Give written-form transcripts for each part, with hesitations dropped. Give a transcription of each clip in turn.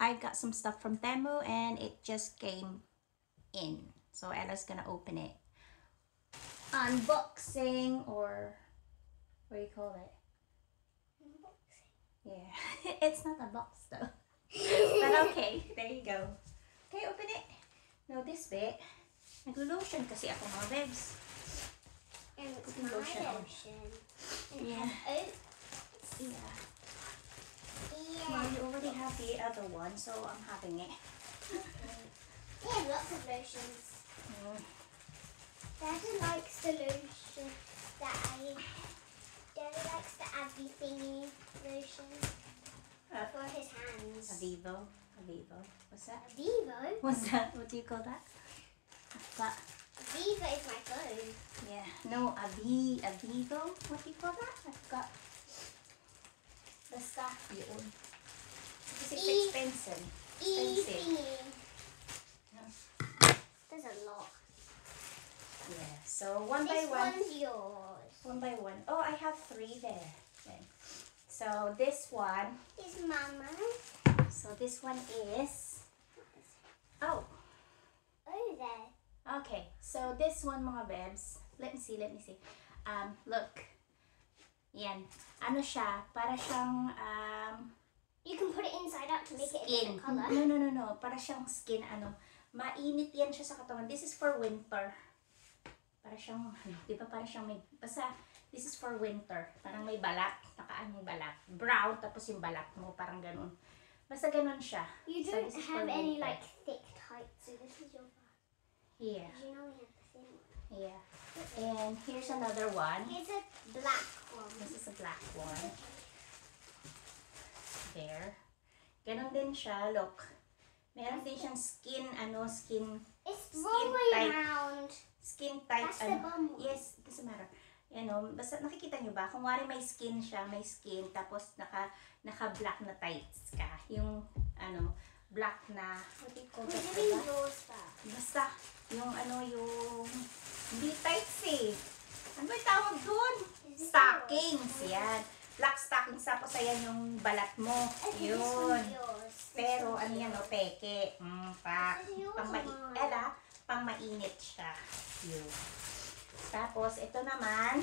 I got some stuff from Temu and it just came in. So Ella's gonna open it. Unboxing, or what do you call it? Unboxing. Yeah, it's not a box though. But okay, there you go. Okay, open it. Now this bit, naglo-lotion kasi ako mga bebs. And it's Put the my lotion on. lotion. And it Yeah. has oats. Yeah. Yeah. Well, you already have the other one, so I'm having it. They have lots of lotions. Mm. Daddy likes the lotion that Daddy likes the Abby thingy lotion for his hands. Avivo. What's that? Vivo? What's that? What do you call that? But Vivo is my phone. yeah, no, Avivo. What do you call that? I forgot. Basta yun. Because it's expensive. Thingy. There's a lot. Yeah. So one by This one. one's yours. One by one. Oh, I have 3 there. Then. So this one. It's Mama's. So this one is. Oh. Oh, there. Okay. So this one, mga bebs. Let me see. Look. Yan. Ano siya? Para siyang You can put it inside out to make it a skin. different color. No. Para siyang skin. Mainit yan siya sa katawan. This is for winter. Para siyang, di ba parang siyang may, basta, this is for winter. Parang may balat. Nakaan yung balat. Brown, tapos yung balat mo. Parang ganun. Basta ganun siya. You So don't this is for have any winter. like thick tights, so this is your bag. Yeah. You know we have the thin one. Yeah. And here's another one. Here's a black one. This is a black one. There. Ganun din siya. Look. Meron din siyang skin, It's Skin rolling tight. around. skin tight. That's the bum one. Yes, it doesn't matter. Basta nakikita nyo ba? Kung wari may skin siya, tapos naka-black na tights ka. Yung, black na, what do you call We're that? doing Diba? yours back. Basta, yung, hindi tights eh. Ano ba yung tawag dun? Is this Stockings, yours? yan. Black stockings, tapos ayan yung balat mo. Okay, this Yun. one's yours. Pero ano yan, peke. This is yours or mine? Pang mainit siya. Yun. Tapos, ito naman.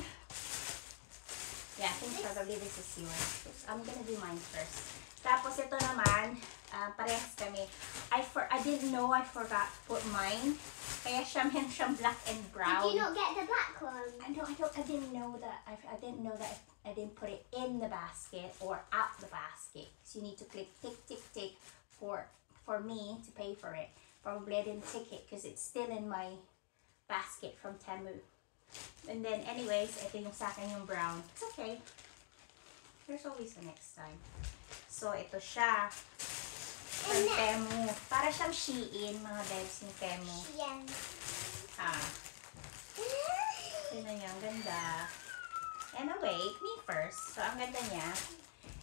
Yeah, I think probably this is yours. I'm gonna do mine first. Tapos, ito naman, parehas kami. I didn't know I forgot to put mine. Kaya meron siyang black and brown. Did you not get the black one? I didn't know that. I didn't know that I didn't put it in the basket or out the basket. So you need to click tick for me to pay for it. Probably I didn't tick it because it's still in my basket from Temu. And then anyways, ito yung sa akin yung brown. It's okay. There's always a next time. So ito siya. From Temu. Para siyang Shein, mga bebs yung Temu. Yan. Tignan niya, ang ganda. Anyway, me first. So, ang ganda niya.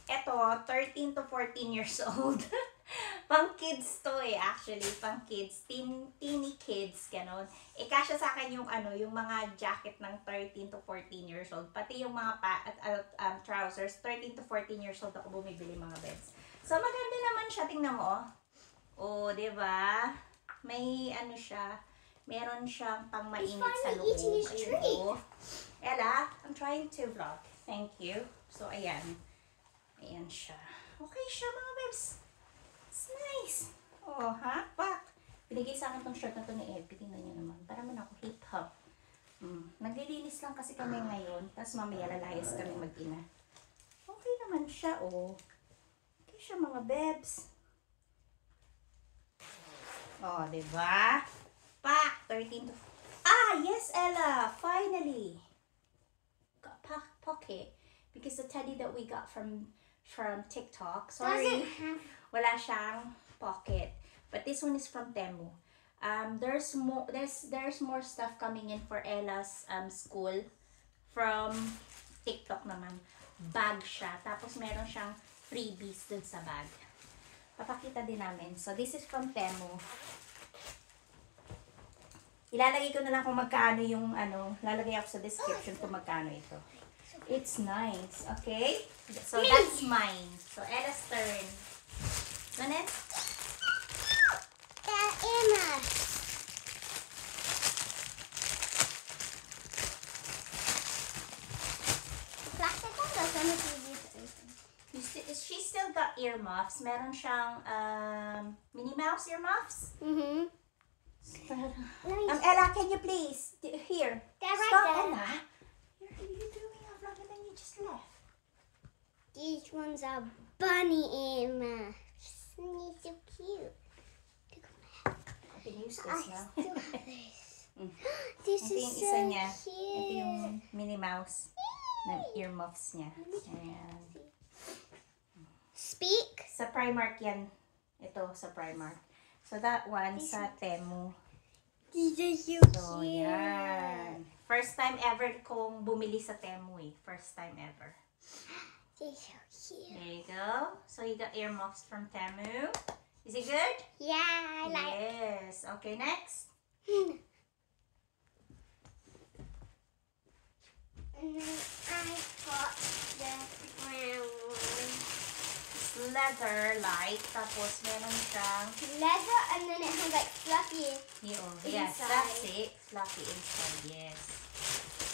Ito, 13 to 14 years old. Pang kids to actually. Pang kids. Teeny kids, ganon. Kasya sa akin yung yung mga jacket ng 13 to 14 years old. Pati yung mga trousers, 13 to 14 years old ako bumibili, mga beds. So, maganda naman siya. Tingnan mo, oh. Diba? May siya. Meron siyang pang mainit sa loob. Eating his treat. Ella, I'm trying to vlog. Thank you. So, ayan. Ayan siya. Okay siya, mga bebs. It's nice. Oh, ha? Pak. Binigay sa akin tong shirt na to ni Ed. Tingnan niyo naman. Para man ako hip-hop. Naglilinis lang kasi kami ngayon. Tapos mamaya lalayas kami mag-ina. Okay naman siya, oh. Okay siya, mga bebs. Oh, diba? Pak! 13 to... Yes, Ella! Finally! Got pocket. Because the teddy that we got from TikTok, sorry, wala siyang pocket. But this one is from Temu. There's more stuff coming in for Ella's school from TikTok naman. Bag siya. Tapos meron siyang freebies dun sa bag. Papakita din namin. So this is from Temu. Ilalagay ko na lang kung magkano yung lalagay ako sa description kung magkano ito. It's nice, okay? So that's mine. So Ella's turn. Manen? Emma. Plastic one does one is easy to open. She still got earmuffs. Meron siyang Minnie Mouse earmuffs. Mm-hmm. Ella, can you please? Here. They're Stop, right there. Ella. You're doing a vlog and then you just left. These ones are bunny Emma. Isn't he so cute? I can use I this now. still have this. Mm. This Ito is yung so isa niya. cute. Ito yung Minnie Mouse ng earmuffs niya. Ayan. Speak. Sa Primark yan. Ito, sa Primark. So that one sa Temu. These are so So, cute. yan. First time ever kong bumili sa Temu eh. First time ever. They're so cute. There you go. So you got earmuffs from Temu. Is it good? Yeah, I like. Yes. Okay, next. And then I got the brown one. It's leather-like. Tapos meron siyang Leather, and then it has like fluffy. yes, Inside. that's it. Fluffy inside, yes.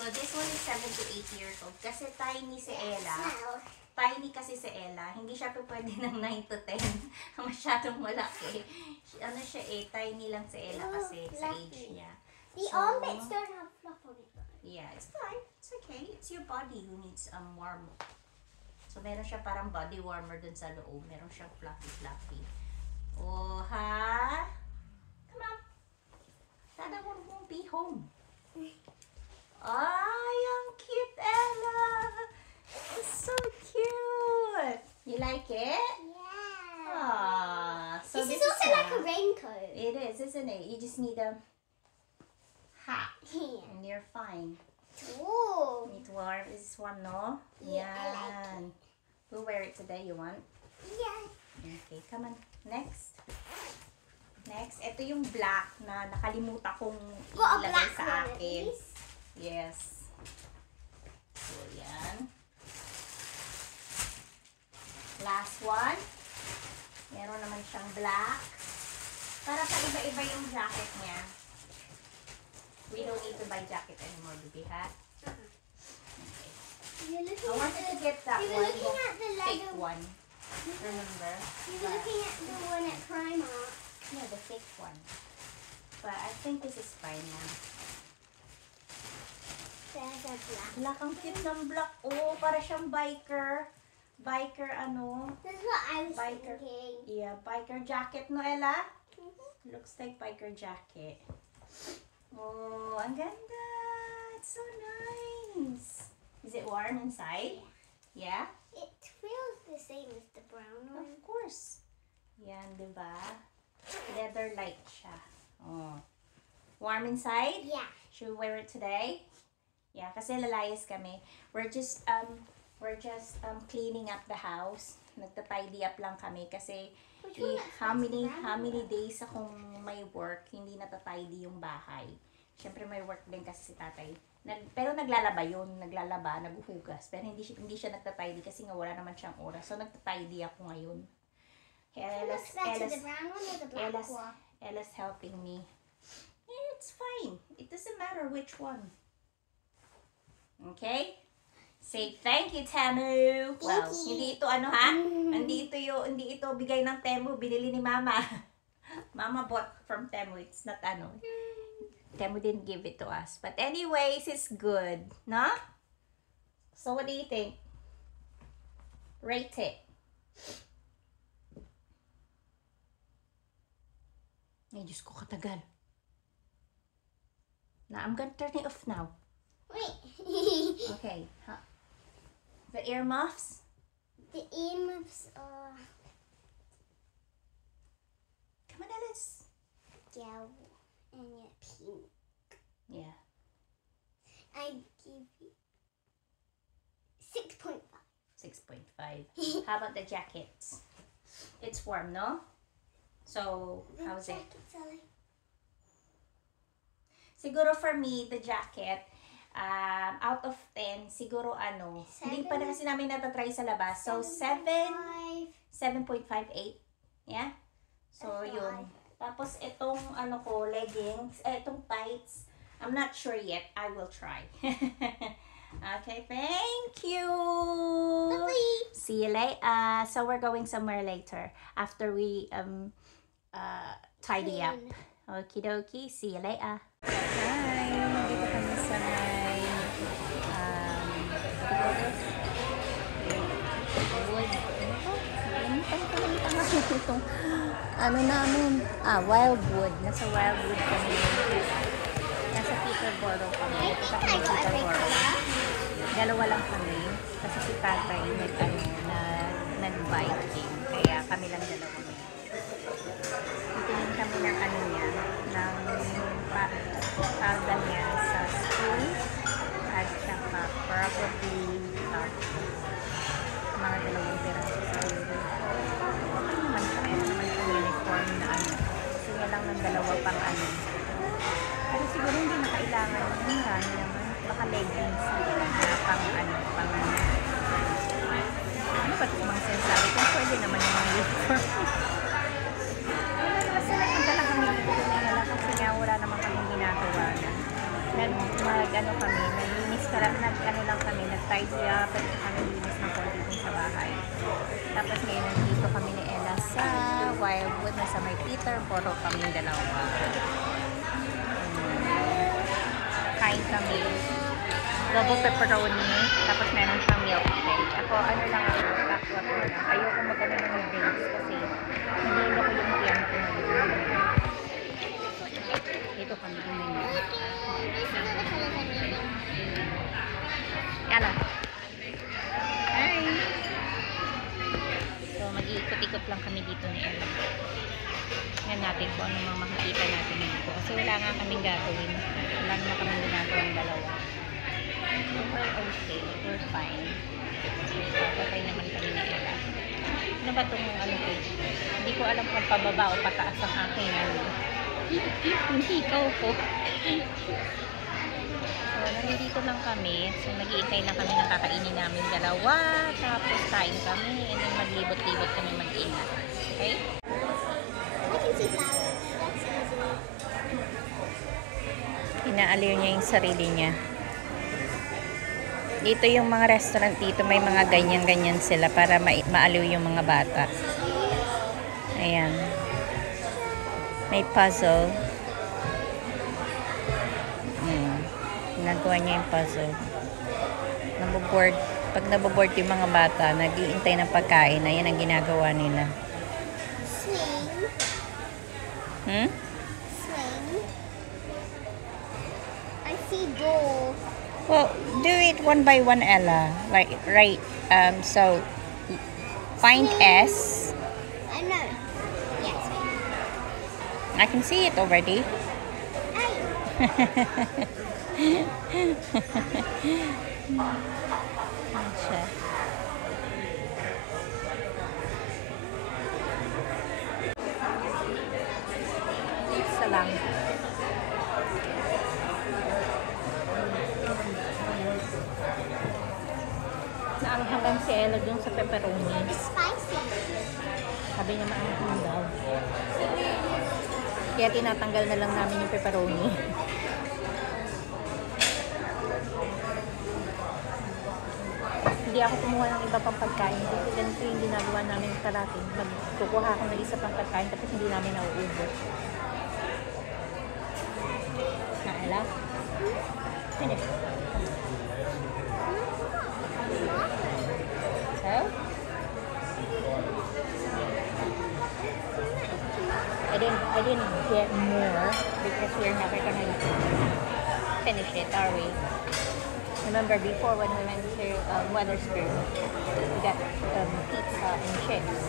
So this one is 7 to 8 years old. Kasi tiny si Ella. Smell. Tiny kasi si Ella. Hindi siya pa pwede ng 9 to 10. Masyadong malaki. Ano siya eh, tiny lang si Ella kasi sa age niya. The So- armpits don't have fluff on it. Yeah, it's fine. It's okay. It's your body who needs warm. So meron siya parang body warmer dun sa loob. Meron siyang fluffy. Oh, ha? Come on. Dada won't be home. Ay, ang cute, Ella. It's so cute. You like it? Yeah. Ah, so This is also like a raincoat. It is, isn't it? You just need a hat Yeah. and you're fine. Ooh. It's warm. It's warm, no? Yeah, I like Yan. We'll wear it today. You want? Yeah. Okay, come on. Next. Next. Ito yung black na nakalimutan kong Got a ilagay black sa one at akin. least. Yes. So, yan. Last one. Meron naman siyang black. Para pa iba-iba yung jacket niya. We don't need to buy jacket anymore, baby, ha? Okay. You're I looking wanted at to get that you one, were looking the at the fake Lego. one. Remember? You were looking at the one at Primark. No, the fake one. But I think this is fine now. There's a black. Black, ang cute ng black. Oh, para siyang biker. Biker, ano? This is what I was Biker. thinking. Yeah, biker jacket, no, Ella? Mhm. Looks like biker jacket. Oh, ang ganda. It's so nice. Is it warm inside? Yeah? It feels the same as the brown one. Of course. Yan, di ba? Leather-like siya. Oh. Warm inside? Yeah. Should we wear it today? Yeah, kasi lalayas kami. We're just cleaning up the house. Nagta-tidy up lang kami kasi Which one looks how like many brown one? days akong may work, hindi natatidy yung bahay. Siyempre may work din kasi si tatay. Pero naglalaba yun, naghuhugas. Pero hindi siya nagtatidy kasi nga wala naman siyang oras. So nagtatidy ako ngayon. Which one looks better, the Ella's, brown one or the black Ella's- one? Ella's helping me. It's fine. It doesn't matter which one. Okay? Say thank you, Temu. Well, you. hindi ito ano ha? Hindi ito bigay ng Temu, binili ni Mama. Mama bought from Temu. It's not ano. Temu didn't give it to us. But anyways, it's good, no? So what do you think? Rate it. Ay, Diyos ko, katagal. Now, I'm gonna turn it off now. Wait. Okay. Huh? The earmuffs? The earmuffs are Come on, Alice. yellow and yet pink. Yeah. I give you 6.5. 6.5. How about the jackets? It's warm, no? So, The how's it? jackets are like Siguro for me, the jacket, out of 10, siguro ano, hindi pa na kasi namin natatry sa labas. So, 7, 7.5. 7.58. Yeah? So, That's yun. Tapos, itong ano ko, leggings, itong tights, I'm not sure yet. I will try. Okay, thank you. See you later. So, we're going somewhere later after we tidy up. Okie dokie. See you later. Hi. Dito kami sa may itong ano namin, Wildwood. Nasa Wildwood kami. Nasa Peterborough kami. I think I got a red color. Dalawa lang kami. Kasi si tatay nag-biking. Kaya kami lang dalawa. Titingin kami ng ano niya, ng palda niya sa school. At saka probably mga dalawang piraso sa ulo. Naman kami yung uniform na ano. Gusto niya lang ng dalawa pang ano. Pero siguro hindi na kailangan yun. Marami naman. Baka leggings na pang ano, pang ano. Ano ba ito mga sinasabi? Kung pwede naman yung mga uniform. Kasi nagpunta kami dito na kasi nga wala naman kami ginagawa na. Nag-ano kami, naglinis ka lang, nag-ano lang kami, nag-tidy up, at kami linis ng konti dun sa bahay. Tapos ngayon nandito kami ni Ella sa Wildwood na sa may Peterborough kami dalawa. Kain kami. Double pepperoni, tapos meron siyang milk tea. Ako, ano lang ako, black water lang. Ayoko mag-ano ng drinks kasi nililo ko yung tiyan ko ngayon. Dito kami gumayon. Ano? Hi! So, mag-iikot-ikot lang kami dito ni Ella. Tingnan natin kung ano mga makikita natin dito. Kasi wala nga kaming gagawin. Wala naman kaming ginagawang dalawa. We're okay. We're fine. Okay naman kami ni Ella. Ano ba itong ano ko? Hindi ko alam kung pababa o pataas ang aking ano. Hindi ikaw ko. So, nandito lang kami. So, nag-iintay lang kami ng kakainin namin dalawa. Tapos, kain kami. And then, maglibot-libot kami mag-ingat. Okay? I can see flowers. That's easy. Inaaliw niya yung sarili niya. Dito yung mga restaurant dito, may mga ganyan-ganyan sila para maaliw yung mga bata. Ayan. May puzzle. Ginagawa niya yung puzzle. Naboboard. Pag naboboard yung mga bata, nag-iintay ng pagkain. Ayan ang ginagawa nila. Swing. Hmm? Swing. I see goal. Well, do it one by one, Ella. Like, right. So, find S. I know. Yes. I can see it already. Ay. Ayan siya. Isa lang. Naanghalan si Ella dun sa pepperoni. Spicy. Sabi niya maanghang daw. Kaya tinatanggal na lang namin yung pepperoni. Hindi ako kumuha ng iba pang pagkain. Kasi ganito yung ginagawa namin parati. Magkukuha ako ng isa pang pagkain tapos hindi namin nauubos. Na, Ella? Finish. So? I didn't get more because we're never gonna finish it, are we? Remember before when we went to Wetherspoon, we got pizza and chips.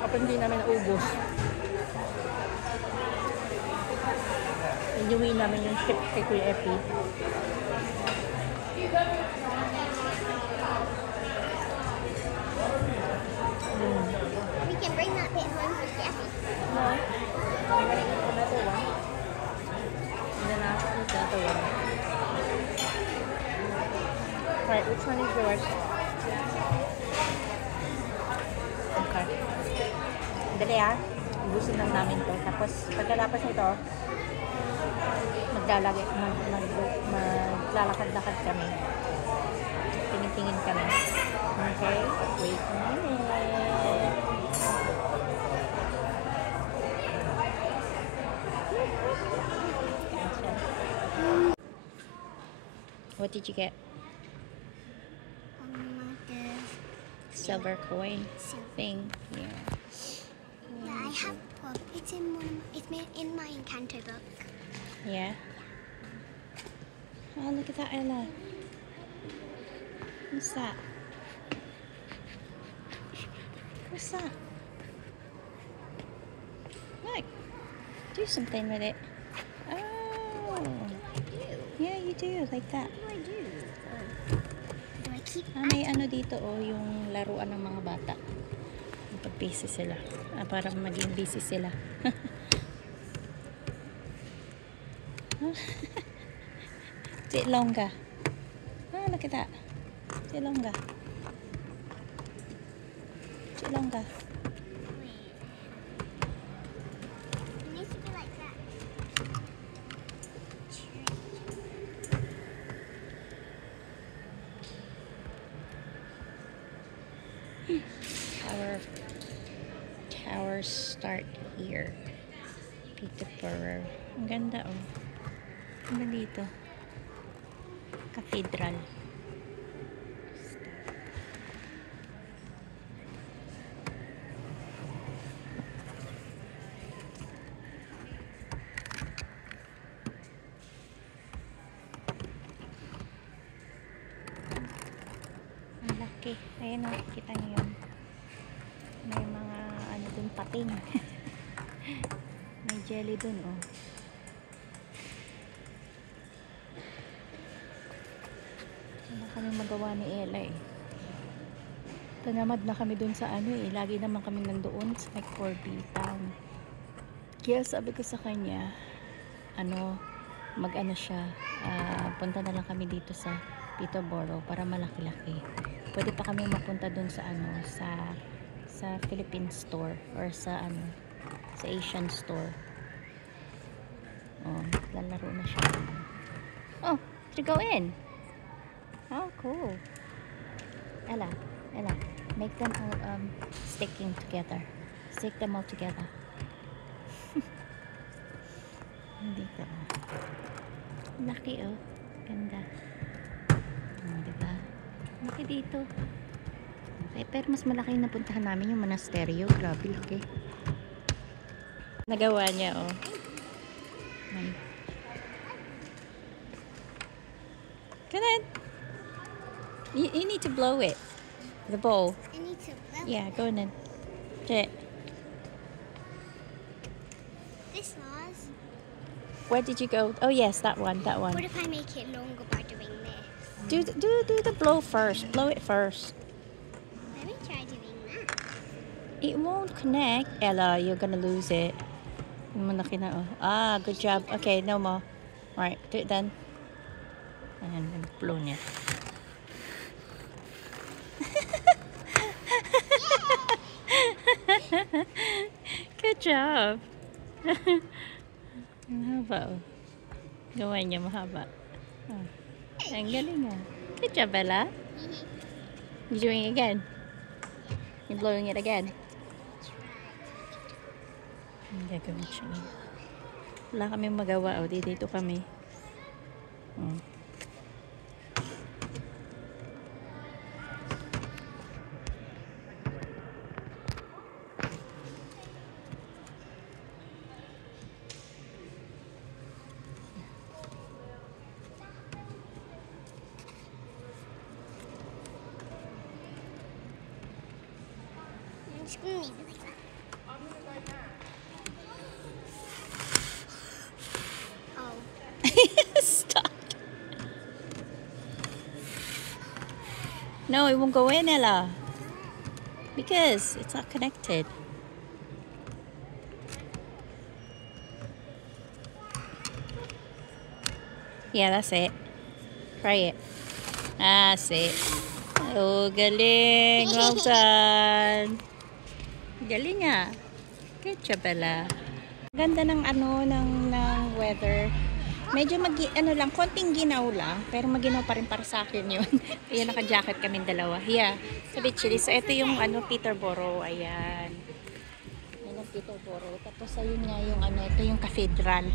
Kapag hindi namin naubos, inuwi namin yung chips kay Kuya Epi. We can bring that bit home for Jeffy. No. I'm gonna eat another one. And then after Alright, which one is yours? Okay. Dali ah. Ubusin lang namin to. Tapos, pagkalapas nito, maglalakad-lakad kami. Tingin-tingin kami. Okay? Wait a minute. What did you get? The Silver coin thing. Yeah. yeah, I have. Well, it's in in my Encanto book. Yeah. Oh, look at that, Ella. What's that? What's that? Look. Do something with it. Oh. Yeah, you do. Like that. What do I do? Do I keep? May ano dito, oh, yung laruan ng mga bata. Pag busy sila. Para maging busy sila. Is it longer? Oh, look at that. Is it longer? Is it longer? It needs to be like that. Towers start here. Peterborough. Ang ganda, oh. Ano dito? Cathedral. Ang laki. Ayan, oh. Kita niyo yun. May mga ano dun, pating. May jelly dun, oh. Wala kami magawa ni Ella, eh. Tanamad na kami dun sa ano, eh. Lagi naman kami nandoon sa like Corby Town. Kaya sabi ko sa kanya, ano, mag-ano siya, punta na lang kami dito sa Peterborough para malaki-laki. Pwede pa kami mapunta dun sa ano, sa Philippine store or sa ano, sa Asian store. Oh, lalaro na siya. Oh, to go in. Oh, cool. Ella, make them all sticking together. Stick them all together. Dito. Laki, oh. Ganda. Oh, diba? Laki dito. Okay, pero mas malaki yung napuntahan namin yung monasteryo. Grabe, laki. Nagawa niya, oh. Come on. You need to blow it. The bowl. I need to blow. Yeah, go on then. Do it. This was. Where did you go? Oh yes, that one. That one. What if I make it longer by doing this? Do the blow first. Blow it first. Let me try doing that. It won't connect. Ella, you're gonna lose it. Malaki na, oh. Ah, good job. Okay, no more. Alright, do it then. And blow niya. Good job. Mahaba, oh. Gawa niya mahaba. Oh. Ang galing, ah. Good job, Bella. You doing it again? You blowing it again? Ang gagawin siya. Wala kami magawa, oh. Dito kami. Oh. I'm just gonna leave it like that. Oh. Stop. No, it won't go in, Ella. Because it's not connected. Yeah, that's it. Try it. See. Oh, galing. Well done. Galing ah. Good job, Ella. Ganda ng ng weather. Medyo lang, konting ginaw lang, pero maginaw pa rin para sa akin yun. Ayan, naka-jacket kaming dalawa. Yeah, sa beach chili. So, ito yung Peterborough. Ayan. Ayan ang Peterborough. Tapos, ayun nga yung ito yung cathedral.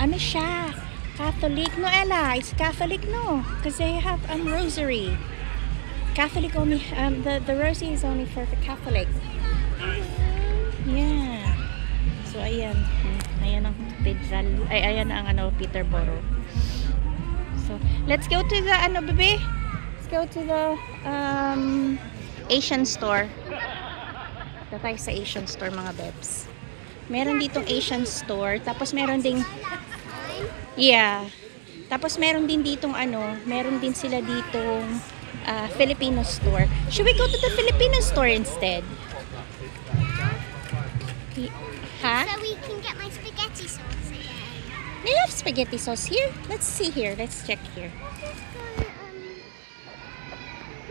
Ano siya? Catholic? No, Ella. It's Catholic, no. Because they have rosary. Catholic only, the rosary is only for the Catholic. Yeah. So, ayan. Ayan ang cathedral. Ay, ayan ang Peterborough. So, let's go to the, baby? Let's go to the, Asian store. Ito tayo sa Asian store, mga bebs. Meron ditong Asian store. Tapos, meron ding, yeah. Tapos, meron din ditong, meron din sila ditong, Filipino store. Should we go to the Filipino store instead? Huh? So we can get my spaghetti sauce again. They have spaghetti sauce here. Let's see here. Let's check here.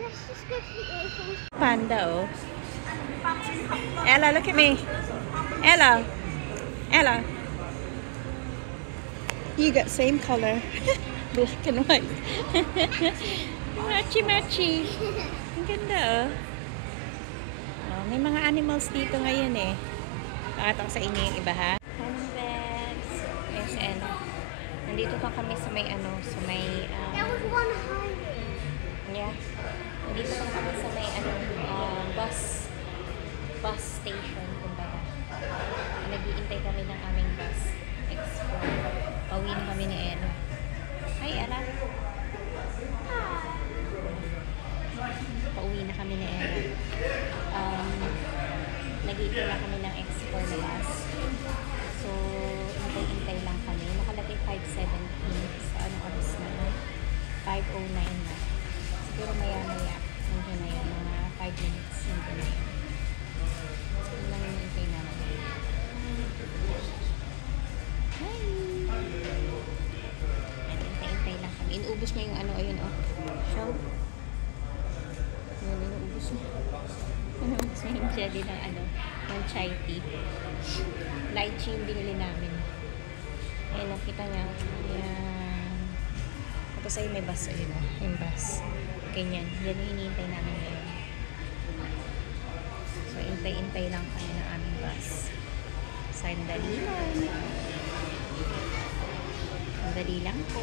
Let's just go to the Asian. Panda, oh. Ella, look at me. Ella. Ella. You got same color. Black and white. Matchy-matchy. Ang ganda, oh. Oh, may mga animals dito ngayon, eh. Pakita ko sa inyo yung iba, ha? Handbags. Ayan si Ella. Nandito pa kami sa may, sa may, There was one hiding. yeah. Nandito pa kami sa may, bus station, kumbaga. Nag-iintay kami ng aming bus. Explore. Pauwi na kami ni Ella. Hi, Ella. Pauwi na kami ni Ella. Nag-iintay na kami ng explore na bus. So, intay-intay lang kami. Nakalagay 5:17 sa oras na 5:09 na. Siguro maya-maya. Nandiyan na yun. Mga 5 minutes. Nandiyan na yun. Yun lang yung intay namin. Hi! Intay-intay lang kami. Inuubos niya yung ayun, oh. Show. Yun, inuubos niya. Inuubos niya yung jelly ng ng chai tea. Lychee yung binili namin. Ayun, nakita niya. Ayan. Tapos ay may bus. Ayun, yung bus. Ganyan. Yan yung hinihintay namin ngayon. So, intay-intay lang kami ng aming bus. Sandali lang. Sandali lang po.